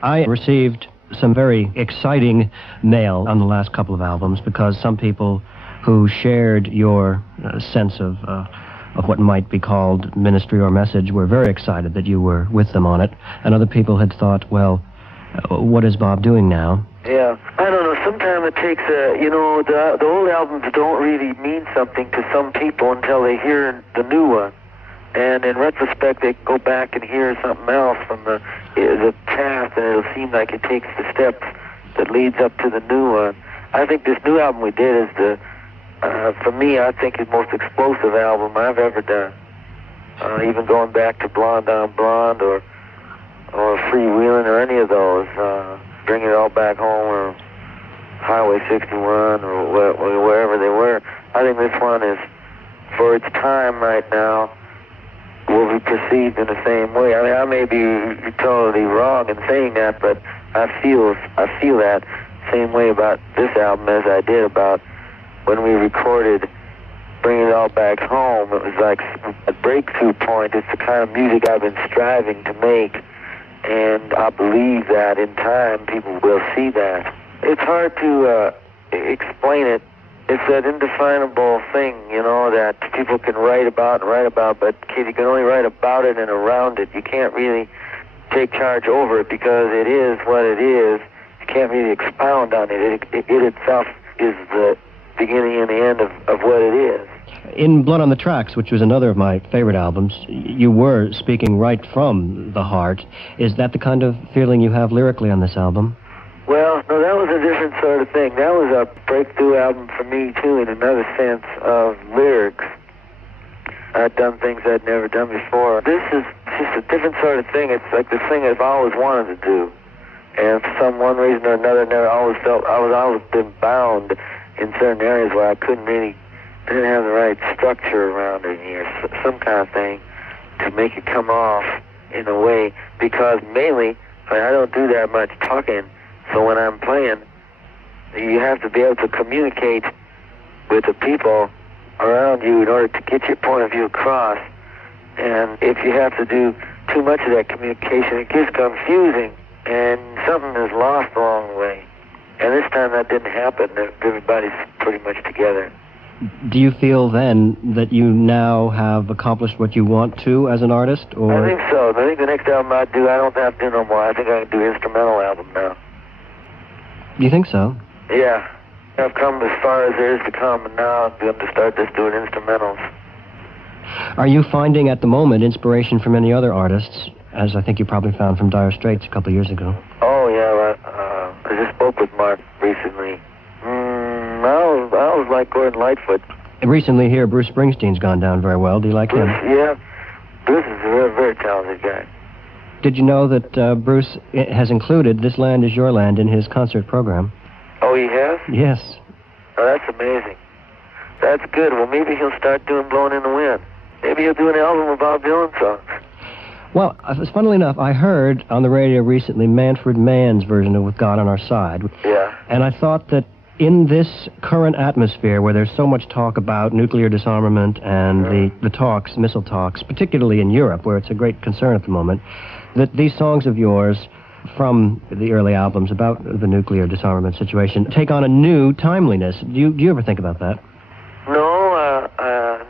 I received some very exciting mail on the last couple of albums because some people who shared your sense of what might be called ministry or message were very excited that you were with them on it, and other people had thought, well, what is Bob doing now? Yeah, I don't know. Sometimes it takes the old albums don't really mean something to some people until they hear the new one. And in retrospect, they go back and hear something else from the past, and it'll seem like it takes the steps that leads up to the new one. I think this new album we did is for me, I think the most explosive album I've ever done. Even going back to Blonde on Blonde or Freewheeling or any of those, Bring It All Back Home or Highway 61 or wherever they were. I think this one is, for its time right now, will be perceived in the same way. I mean, I may be totally wrong in saying that, but I feel that same way about this album as I did about when we recorded Bring It All Back Home. It was like a breakthrough point. It's the kind of music I've been striving to make, and I believe that in time people will see that. It's hard to explain it. It's that indefinable thing, that people can write about, but kid, you can only write about it and around it. You can't really take charge over it because it is what it is. You can't really expound on it. It itself is the beginning and the end of what it is. In Blood on the Tracks, which was another of my favorite albums, you were speaking right from the heart. Is that the kind of feeling you have lyrically on this album? Well, no, that was a different sort of thing. That was a breakthrough album for me, too, in another sense of lyrics. I'd done things I'd never done before. This is just a different sort of thing. It's like the thing I've always wanted to do. And for one reason or another, I was always been bound in certain areas where I didn't have the right structure around it, some kind of thing to make it come off in a way, because mainly, I don't do that much talking, so when I'm playing, you have to be able to communicate with the people around you in order to get your point of view across, and if you have to do too much of that communication, it gets confusing, and something is lost along the way. And this time that didn't happen. Everybody's pretty much together. Do you feel then that you now have accomplished what you want to as an artist? Or? I think so. I think the next album I do, I don't have to do no more. I think I can do instrumental album now. You think so? Yeah. I've come as far as there is to come, and now I'm going to start just doing instrumentals. Are you finding at the moment inspiration from any other artists, as I think you probably found from Dire Straits a couple of years ago? Oh, yeah. I just spoke with Mark recently. I was like Gordon Lightfoot. Recently here, Bruce Springsteen's gone down very well. Do you like him? Yeah. Bruce is a very, very talented guy. Did you know that Bruce has included This Land Is Your Land in his concert program? Oh, he has? Yes. Oh, that's amazing. That's good. Well, maybe he'll start doing Blowing in the Wind. Maybe he'll do an album of Bob Dylan songs. Well, funnily enough, I heard on the radio recently Manfred Mann's version of With God on Our Side. Yeah. And I thought that in this current atmosphere where there's so much talk about nuclear disarmament and the talks, missile talks, particularly in Europe, where it's a great concern at the moment, that these songs of yours from the early albums about the nuclear disarmament situation take on a new timeliness. Do you ever think about that? No,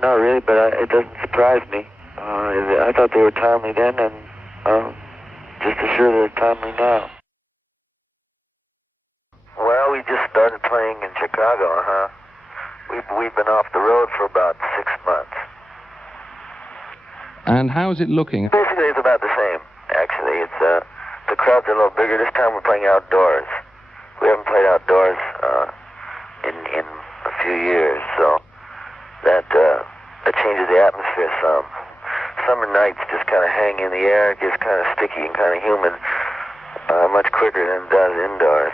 not really, but it doesn't surprise me. I thought they were timely then, and just as sure they're timely now. Well, we just started playing in Chicago, We've been off the road for about 6 months. And how is it looking? Basically, it's about the same, actually. It's the crowds are a little bigger. This time we're playing outdoors. We haven't played outdoors in a few years, so that changes the atmosphere some. Summer nights just kind of hang in the air. It gets kind of sticky and kind of humid much quicker than it does indoors.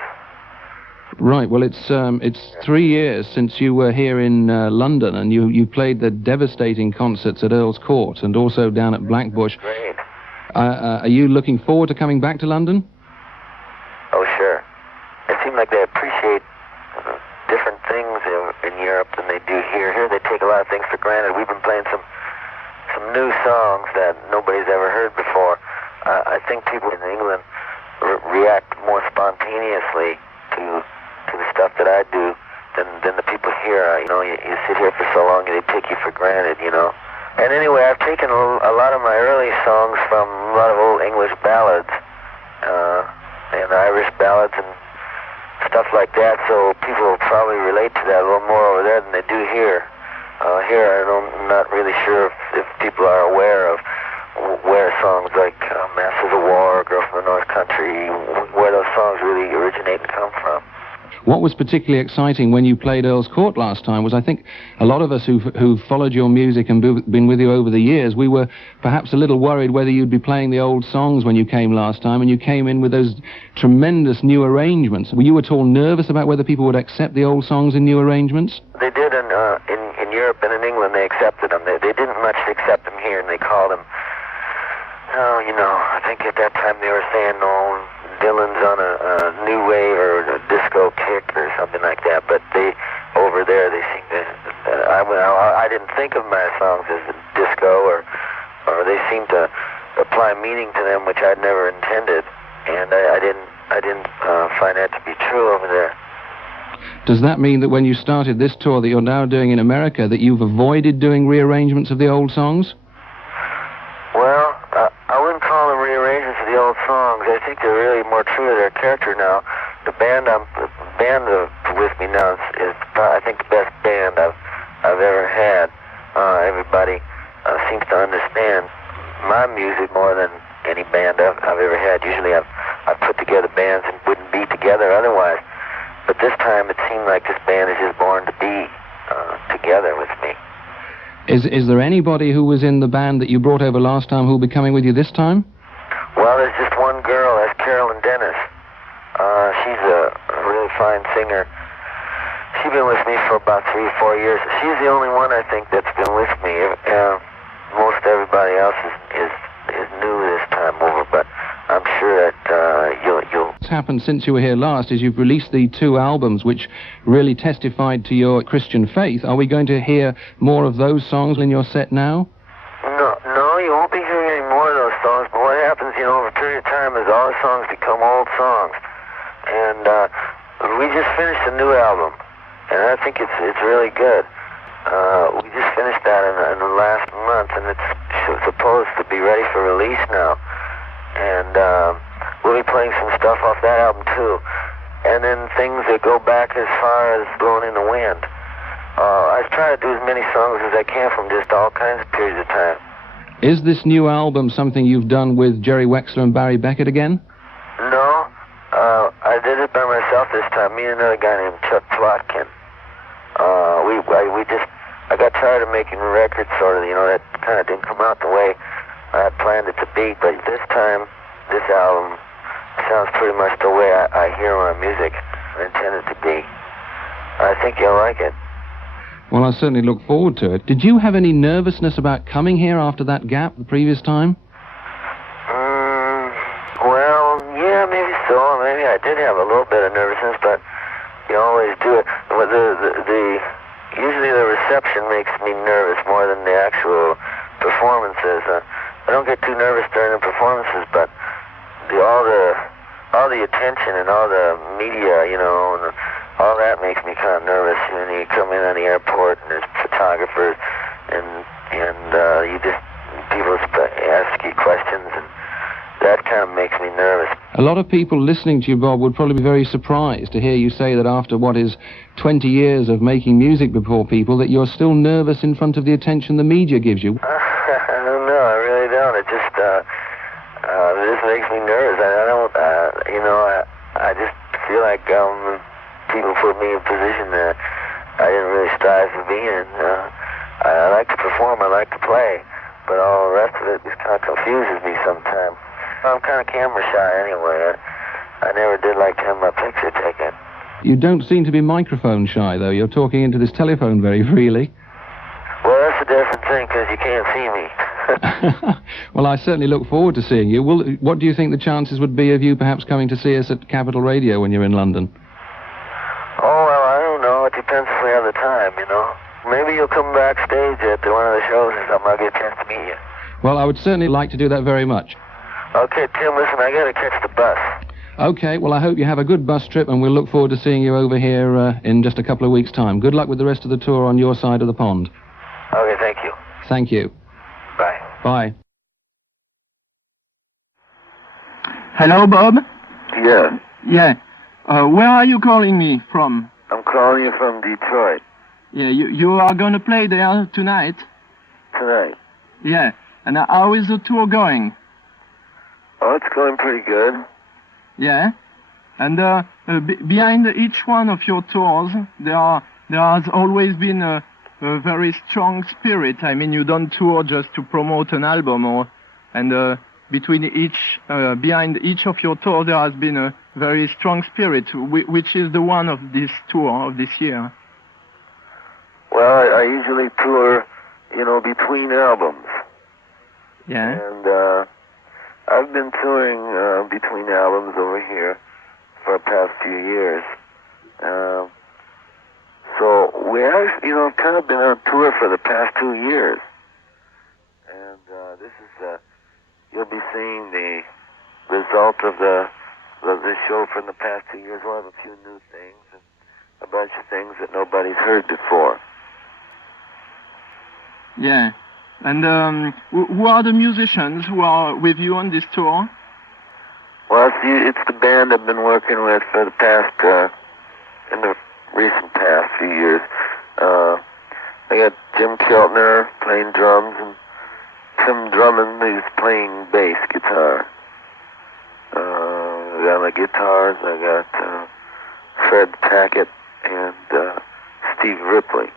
Right. Well, it's 3 years since you were here in London, and you played the devastating concerts at Earl's Court and also down at Blackbush. Great. Are you looking forward to coming back to London? Oh, sure. It seems like they appreciate different things in Europe than they do here. Here they take a lot of things for granted. We've been playing some new songs that nobody's ever heard before. I think people in England react more spontaneously to the stuff that I do than the people here. You sit here for so long, they take you for granted, And anyway, I've taken a lot of my early songs from a lot of old English ballads and Irish ballads and stuff like that, so people probably relate to that a little more over there than they do here. Here, I'm not really sure if people are aware of where songs like Masters of War, Girl from the North Country, where those songs really originate and come from. What was particularly exciting when you played Earl's Court last time was, I think, a lot of us who've followed your music and been with you over the years, we were perhaps a little worried whether you'd be playing the old songs when you came last time, and you came in with those tremendous new arrangements. Were you at all nervous about whether people would accept the old songs in new arrangements? They did in Europe and in England. They accepted them. They didn't much accept them here, and they called them, I think at that time they were saying, no, Dylan's on a new wave or a disco kick or something like that, but over there they seem to, I didn't think of my songs as disco, or they seemed to apply meaning to them which I'd never intended, and I didn't find that to be true over there. Does that mean that when you started this tour that you're now doing in America, that you've avoided doing rearrangements of the old songs? Well, I wouldn't call them rearrangements of the old songs. I think they're really more true to their character now. The band with me now is I think the best band I've ever had. Everybody seems to understand my music more than any band I've ever had. Usually I've put together bands and wouldn't be together otherwise. But this time it seemed like this band is just born to be together with me. Is there anybody who was in the band that you brought over last time who will be coming with you this time? Well, there's just one girl. That's Carolyn Dennis. She's a really fine singer. She's been with me for about 3 or 4 years. She's the only one, I think, that's been with me. Most everybody else is new this time over, but I'm sure that you'll... What's happened since you were here last is you've released the 2 albums which really testified to your Christian faith. Are we going to hear more of those songs in your set now? No, you won't be hearing any more of those songs, but what happens, over a period of time is all the songs become old songs. And we just finished a new album, and I think it's really good. We just finished that in the last month, and it's supposed to be ready for release now. And we'll be playing some stuff off that album too. And then things that go back as far as Blowing in the Wind. I try to do as many songs as I can from just all kinds of periods of time. Is this new album something you've done with Jerry Wexler and Barry Beckett again? No, I did it by myself this time. Me and another guy named Chuck Plotkin. I got tired of making records, sort of, that kind of didn't come out the way I planned it to be, but this time, this album sounds pretty much the way I hear my music and intend it to be. I think you'll like it. Well, I certainly look forward to it. Did you have any nervousness about coming here after that gap the previous time? Well, yeah, maybe so. Maybe I did have a little bit of nervousness, but you always do it. Usually the reception makes me nervous more than the actual performances. I don't get too nervous during the performances, but all the attention and all the media, and all that makes me kind of nervous. When you come in on the airport and there's photographers and people ask you questions, and that kind of makes me nervous. A lot of people listening to you, Bob, would probably be very surprised to hear you say that after what is 20 years of making music before people, that you're still nervous in front of the attention the media gives you. I don't know. I really don't. It just makes me nervous. I just feel like people put me in a position that I didn't really strive to be in. I like to perform. I like to play. But all the rest of it just kind of confuses me sometimes. I'm kind of camera shy anyway. I never did like to have my picture taken. You don't seem to be microphone shy, though. You're talking into this telephone very freely. Well, that's a different thing, because you can't see me. Well, I certainly look forward to seeing you. What do you think the chances would be of you perhaps coming to see us at Capital Radio when you're in London? Oh, well, I don't know. It depends if we have the time, Maybe you'll come backstage at one of the shows or something. I'll get a chance to meet you. Well, I would certainly like to do that very much. Okay, Tim, listen, I gotta catch the bus. Okay, well, I hope you have a good bus trip, and we'll look forward to seeing you over here in just a couple of weeks' time. Good luck with the rest of the tour on your side of the pond. Okay, thank you. Thank you. Bye. Bye. Hello, Bob? Yeah. Yeah. Where are you calling me from? I'm calling you from Detroit. Yeah, you are going to play there tonight? Tonight. Yeah. And how is the tour going? Oh, it's going pretty good. Yeah. And behind each one of your tours, there has always been a very strong spirit. I mean, you don't tour just to promote an album, behind each of your tours, there has been a very strong spirit. Which is the one of this tour of this year? Well, I usually tour, between albums. Yeah. And I've been touring between albums over here for the past few years. So we have, kind of been on tour for the past 2 years. And this is, you'll be seeing the result of the show from the past 2 years. We'll have a few new things and a bunch of things that nobody's heard before. Yeah. And who are the musicians who are with you on this tour? Well, it's the band I've been working with for the past, in the recent past few years. I got Jim Keltner playing drums and Tim Drummond who's playing bass guitar. On the guitars, I got Fred Tackett and Steve Ripley.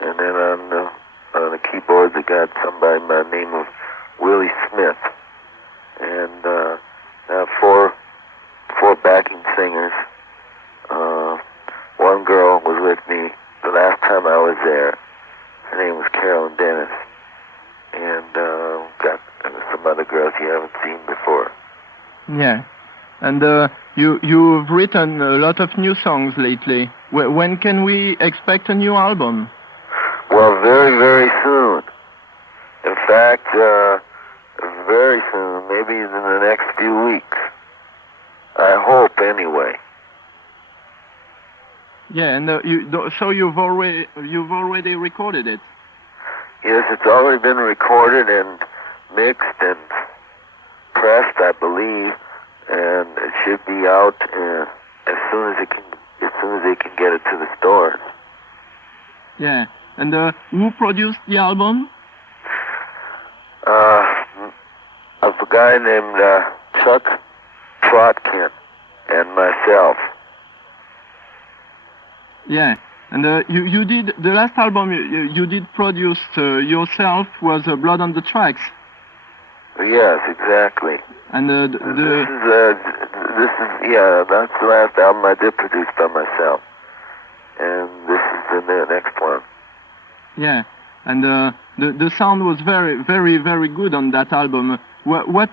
And then on the keyboards, I got somebody by the name of Willie Smith. And I have four backing singers. One girl was with me the last time I was there. Her name was Carolyn Dennis. And got some other girls you haven't seen before. Yeah. And you've written a lot of new songs lately. When can we expect a new album? Well, very, very soon. In fact, very soon, maybe in the next few weeks. I hope, anyway. Yeah, and so you've already recorded it. Yes, it's already been recorded and mixed and pressed, I believe, and it should be out as soon as they can get it to the stores. Yeah, and who produced the album? A guy named Chuck Trotkin and myself. Yeah, and you did the last album you did produce yourself was Blood on the Tracks. Yes, exactly. And this is that's the last album I did produce by myself, and this is the next one. Yeah, and the sound was very, very, very good on that album. What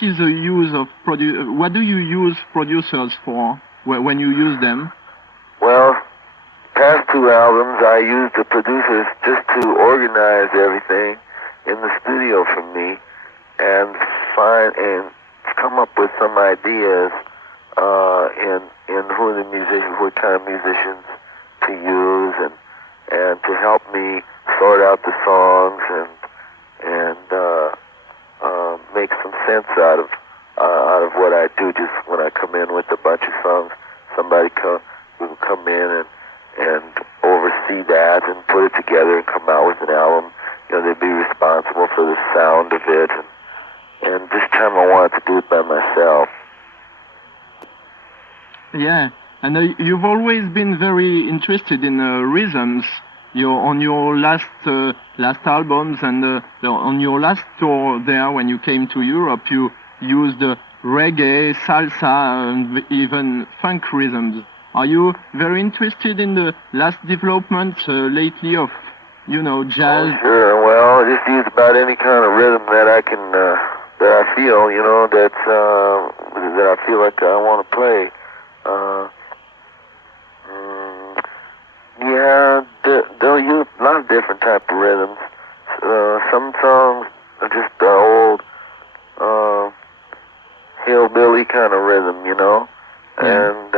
is the use of what do you use producers for when you use them? Well, past two albums I used the producers just to organize everything in the studio for me and come up with some ideas in what kind of musicians to use and to help me sort out the songs and make some sense out of what I do. Just when I come in with a bunch of songs, somebody will come in and oversee that and put it together and come out with an album. They'd be responsible for the sound of it. And this time I wanted to do it by myself. Yeah, and you've always been very interested in rhythms. On your last albums and on your last tour there, when you came to Europe, you used reggae, salsa, and even funk rhythms. Are you very interested in the last development lately of, jazz? Oh, sure. Well, I just use about any kind of rhythm that I can, that I feel, that I feel like I want to play. Yeah, they'll use a lot of different type of rhythms. Some songs are just old hillbilly kind of rhythm, and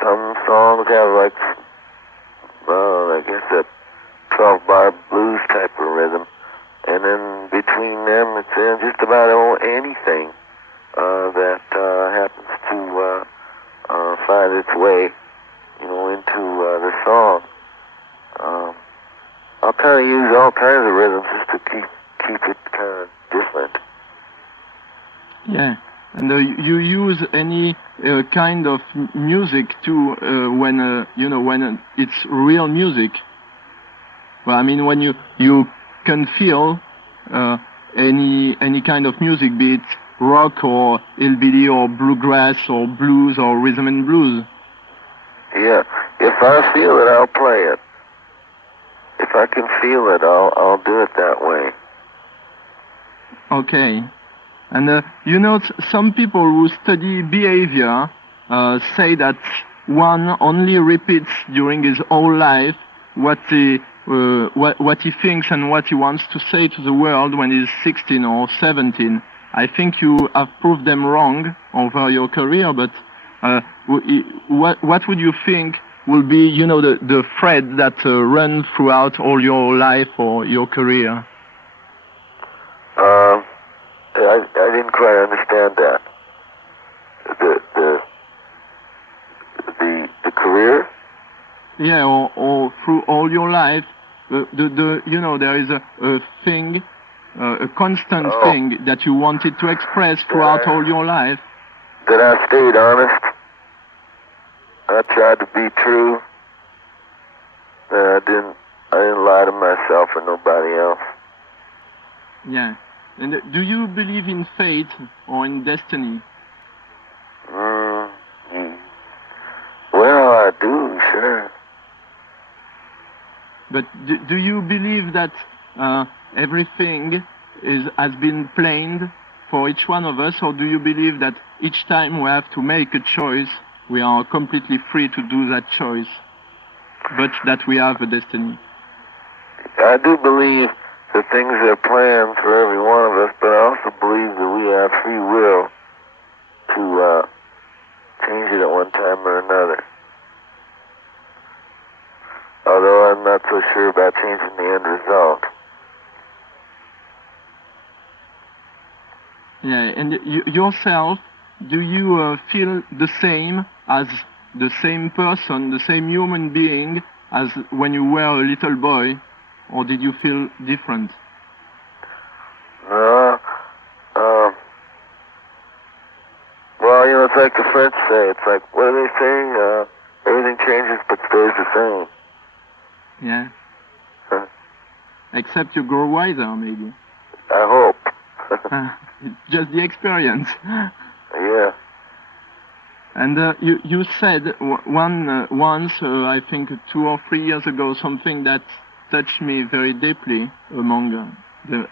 some songs have like, I guess a 12-bar blues type of rhythm, and then between them it's just about anything that happens to find its way, into the song. I'll kind of use all kinds of rhythms just to keep it kind of different. Yeah, and you use any kind of music too when when it's real music. Well, I mean when you can feel any kind of music, be it rock or hillbilly or bluegrass or blues or rhythm and blues. Yeah, if I feel it, I'll play it. If I can feel it, I'll do it that way. Okay. And some people who study behavior say that one only repeats during his whole life what he thinks and what he wants to say to the world when he's 16 or 17. I think you have proved them wrong over your career, but what would you think will be, the thread that run throughout all your life or your career? I didn't quite understand that. The career? Yeah, or through all your life, there is a thing, a constant thing that you wanted to express throughout all your life. That I stayed honest. I tried to be true. I didn't lie to myself or nobody else. Yeah. And do you believe in fate or in destiny? Well, I do, sure. But do you believe that everything has been planned for each one of us, or do you believe that each time we have to make a choice, we are completely free to do that choice, but that we have a destiny? I do believe that things are planned for every one of us, but I also believe that we have free will to change it at one time or another. Although I'm not so sure about changing the end result. Yeah, and yourself, do you feel the same as the same person, the same human being as when you were a little boy? Or did you feel different? Well, it's like the French say. It's like, what do they say? Everything changes but stays the same. Yeah. Except you grow wiser, maybe. I hope. Just the experience. Yeah. And you said once, I think 2 or 3 years ago, something that touched me very deeply among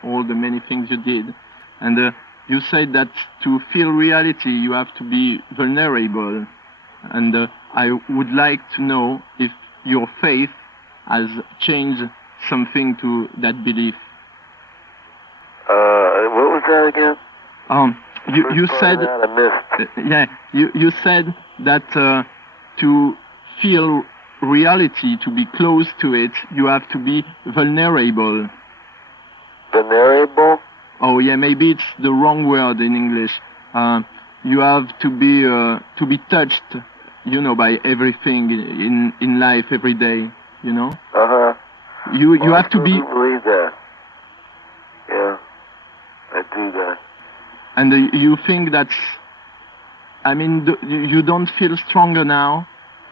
all the many things you did. And you said that to feel reality, you have to be vulnerable. And I would like to know if your faith has changed something to that belief. What was that again? You said, you said that to feel reality, to be close to it, you have to be vulnerable. Vulnerable? Oh yeah, maybe it's the wrong word in English. You have to be touched, by everything in life every day. Uh-huh. You have to be. I believe that. Yeah, I do that. And you think that's, you don't feel stronger now?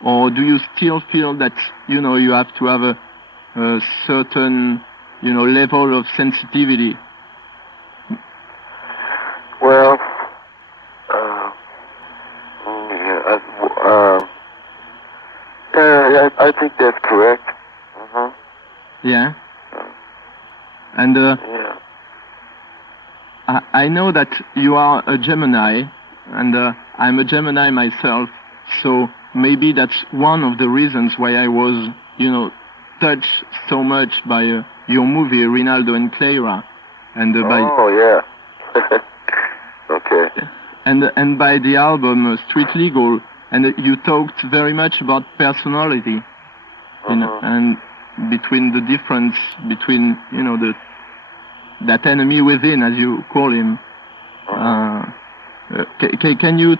Or do you still feel that, you have to have a certain, level of sensitivity? Well, I think that's correct. Uh-huh. Yeah? And yeah. I know that you are a Gemini, and I'm a Gemini myself, so maybe that's one of the reasons why I was, touched so much by your movie, Rinaldo and Clara. And by... Oh, yeah. Okay. And by the album Street Legal, and you talked very much about personality, and between the difference between, that enemy within, as you call him. Can you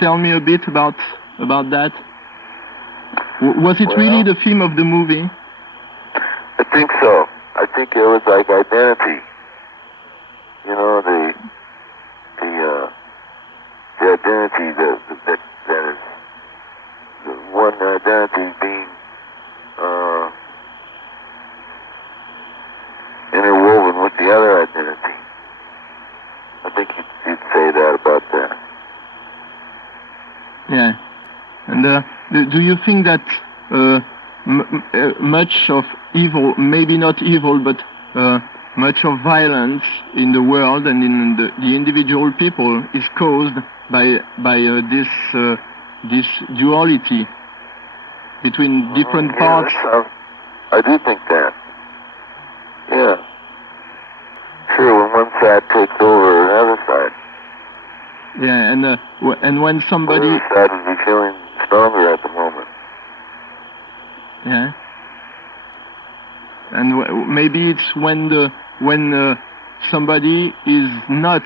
tell me a bit about about that? Was it really the theme of the movie? I think so. I think it was like identity. You know, the identity that is the one identity being interwoven with the other identity. I think you'd say that about that. Yeah. And do you think that much of evil, maybe not evil, but much of violence in the world and in the individual people is caused by this duality between different parts? I do think that. Yeah. Sure, when one side takes over another side. Yeah, and when somebody... The other side would be feeling stronger at the moment. Yeah. And maybe it's when somebody is not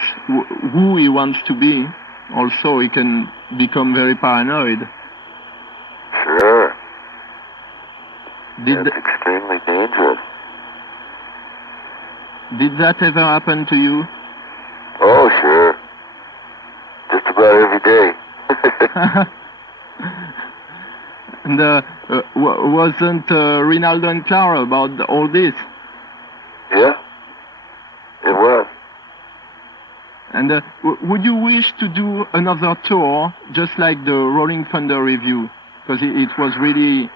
who he wants to be, also he can become very paranoid. Sure. That's extremely dangerous. Did that ever happen to you? Oh, sure. Just about every day. And wasn't Rinaldo and Clara about all this? Yeah, it was. And would you wish to do another tour, just like the Rolling Thunder Review? Because it was really...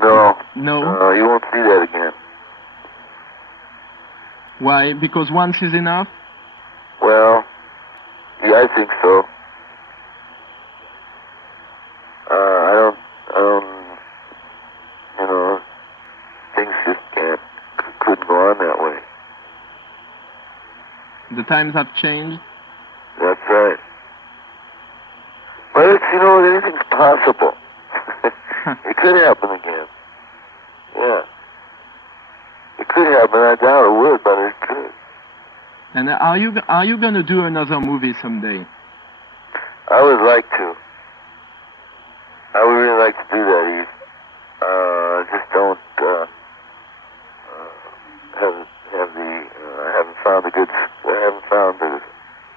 No. No? You won't see that again. Why? Because once is enough? Well, yeah, I think so. I don't, you know, things just couldn't go on that way. The times have changed? That's right. But it's, you know, anything's possible. It could happen again. Yeah. It could happen, I doubt it would, but it could. And are you going to do another movie someday? I would like to. I would really like to do that, Eve. I just don't I haven't found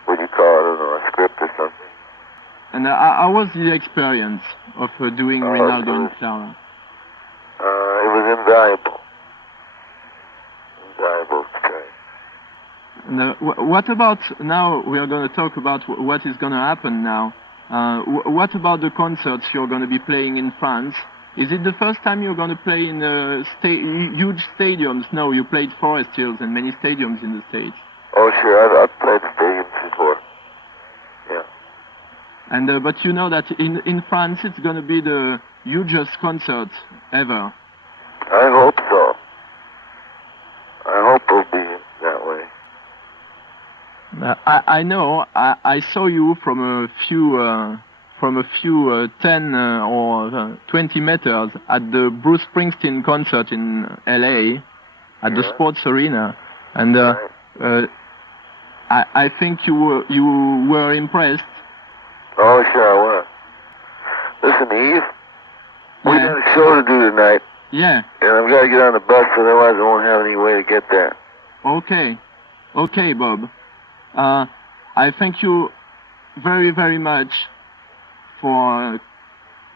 what you call it, I don't know, a script or something. And how was the experience of doing Rinaldo and Clara? It was invaluable. Invaluable experience. And what about, now we are going to talk about what is going to happen now. What about the concerts you're going to be playing in France? Is it the first time you're going to play in huge stadiums? No, you played Forest Hills and many stadiums in the States. Oh, sure, I've played stadiums before. Yeah. And but you know that in France it's going to be the hugest concert ever. I hope so. I hope it'll be that way. I know. I saw you from a few 10 or 20 meters at the Bruce Springsteen concert in L.A. at the Sports Arena, and I think you were impressed. Oh, sure I was. Listen, Eve, we got a show to do tonight. Yeah. And I've got to get on the bus, otherwise I won't have any way to get there. Okay, Bob. I thank you very, very much for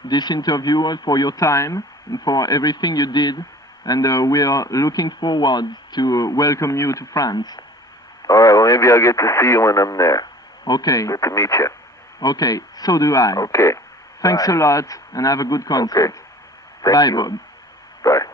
this interview and for your time and for everything you did. And we are looking forward to welcome you to France. All right, well, maybe I'll get to see you when I'm there. Okay. Good to meet you. Okay, so do I. Okay. Thanks a lot, and have a good concert. Okay. Bye, Bob. Bye.